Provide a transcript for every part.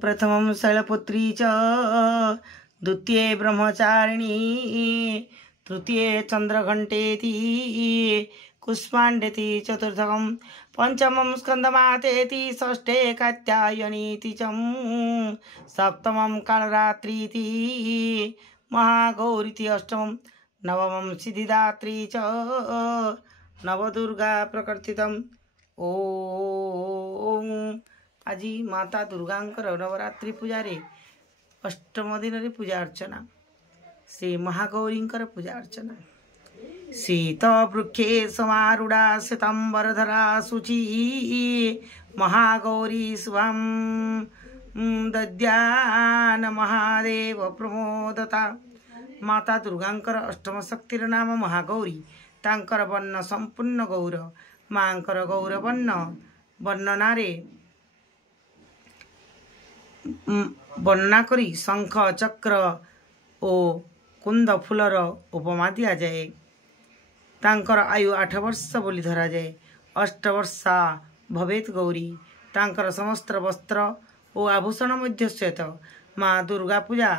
प्रथमं शैलपुत्री च द्वितीये ब्रह्मचारिणी तृतीये चंद्रघंटेति कुष्मांडेति चतुर्थकं पंचमं स्कंदमातेति षष्ठे कात्यायनीति च सप्तमं कालरात्रीति महागौरीति अष्टमं नवमं सिद्धिदात्री च नवदुर्गा प्रकृतितम। ओम आज माता दुर्गांकर नवरात्रि पूजा रे अष्टम दिन रे पूजा अर्चना श्री महागौरींकर पूजा अर्चना। शीत वृक्षे समारूढ़ा श्वेतांबरधरा शुचि महागौरी शुभम दद्यान महादेव प्रमोदता। माता दुर्गांकर अष्टम शक्तिर नाम महागौरी। तांकर वर्ण संपूर्ण गौर। मांकर गौर वर्ण वर्णनारे वर्णना करी शंख चक्र ओ कुंद फूलर उपमा दिया जाए। तांकर आयु 8 वर्ष बोली धरा जाए। 8 वर्षा भवेत गौरी। तांकर समस्त वस्त्र ओ आभूषण मध्य श्वेत। माँ दुर्गा पूजा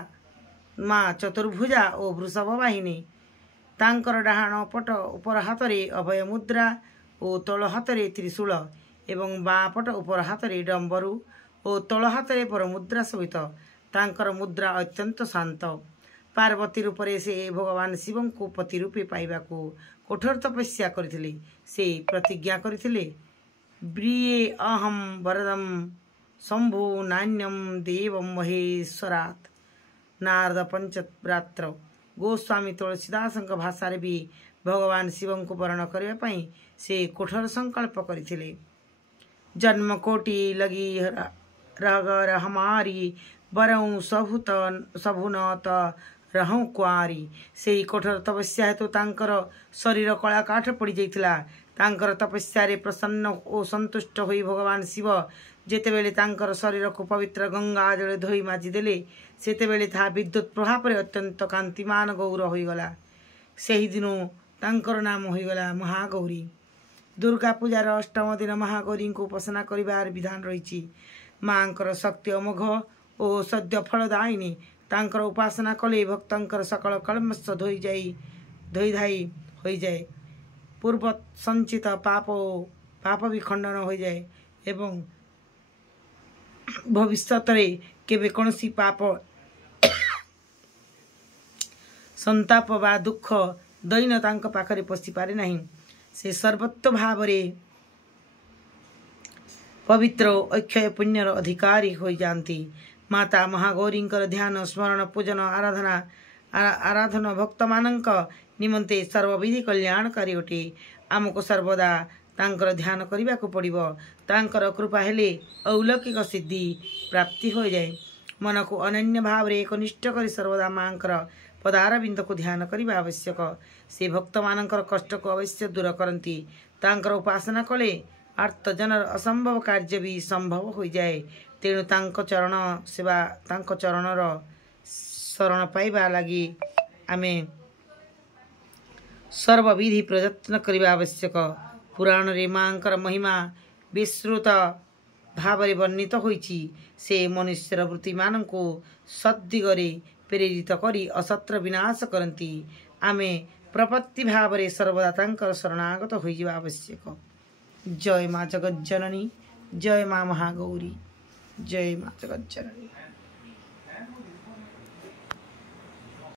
माँ चतुर्भुजा ओ वृषभ वाहिनी। तांकर डाहाण पट उपर हाथ रे अभय मुद्रा ओ तल हाथ रे त्रिशूल एवं बाँ पट उपर हाथ रे डंबरू ओ तल हाथ रे पर मुद्रा सहित। तांकर मुद्रा अत्यंत शांत। पार्वती रूप से भगवान शिव को पति रूपे पाइबा को कठोर तपस्या करथिले। से प्रतिज्ञा करथिले ब्रिये अहम वरदम शंभु नान्यम देवम महेश्वरात्। नारद पंचरात्र गोस्वामी तुलसीदास भाषा रे भी भगवान शिव को वर्ण करने पाई से कठोर संकल्प करथिले। जन्म कोटि लगी रगर हमारी बरऊ सबुन त रहूँ कुआरी। से कठोर तपस्या हेतु तांकर शरीर कला काठ पड़ जाइथिला। तांकर तपस्या रे प्रसन्न और संतुष्ट होई भगवान शिव जेतेबेले तांकर शरीर को पवित्र गंगा जल धोई माजी देले सेतेबेले था विद्युत प्रभाव रे अत्यंत कांतिमान गौर होईगला। सेही दिनु तांकर नाम होईगला महागौरी। दुर्गा पूजार अष्टम दिन महागौरी को उपासना करिबार विधान रही। मांकर शक्ति अमोघ और सद्य फलदायिनी। तांकर उपासना कले भक्तंकर सकल कलमश धोई धाई हो जाए। पूर्व संचित पाप भी खंडन हो जाए एवं भविष्यत रे केबे कौनसी पाप संताप बा दुख दैन तांक पाखरे पशि पारे नहीं। से सर्वत्व भाव रे पवित्र अक्षय पुण्यर अधिकारी हो जाती। माता महागौरी ध्यान स्मरण पूजन आराधना भक्त मानक निमंते सर्वविधि कल्याणकारी अटे। आमको सर्वदा तांकर ध्यान करने को पड़िबो। तांकर कृपा हेले अलौकिक सिद्धि प्राप्ति हो जाए। मन को अनन्य भाव रे एकनिष्ठ करी सर्वदा मांकर पदारविंद को ध्यान करने आवश्यक। से भक्त मानकर कष्ट को अवश्य दूर करती। तांकर उपासना कले आर्तजनर असंभव कार्य भी संभव हो जाए। तेणु तांको चरण सेवा तांको चरणर शरण पाइबा लगी आमे सर्वविधि प्रयत्न करबा आवश्यक। पुराण रे मांकर महिमा विस्तृत भाव रे वर्णित होईछि। से मनुष्यर वृत्ति मान को सद्दिगरे प्रेरित करी असत्र विनाश करती। आमे प्रपत्ति भाव रे सर्वदा तांकर शरणागत होइबा आवश्यक। जय मां जगत जननी। जय मां महागौरी। जय मां जगत जननी।